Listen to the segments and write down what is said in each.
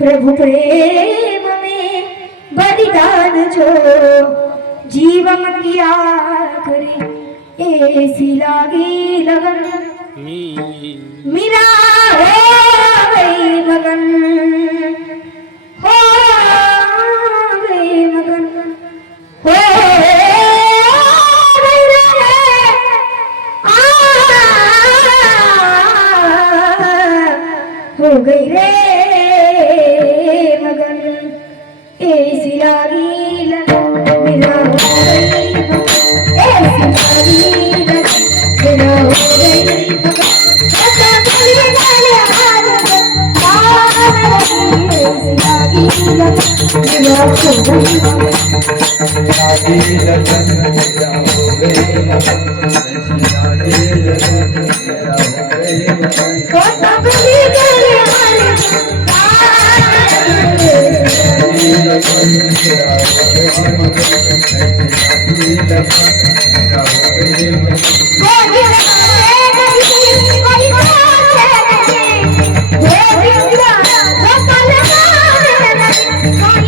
प्रभु प्रेम में बलिदान जो जीवन किया करे ऐसी लागी लगन। मेरा हो गई मगन। हो गई मगन। हो गई रे। लागे लगन मेरा हो गए लागे लगन मेरा हो गए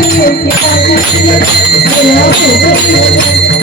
लगन ओ तबली गली वाले पागल लागे लगन मेरा हो गए लगन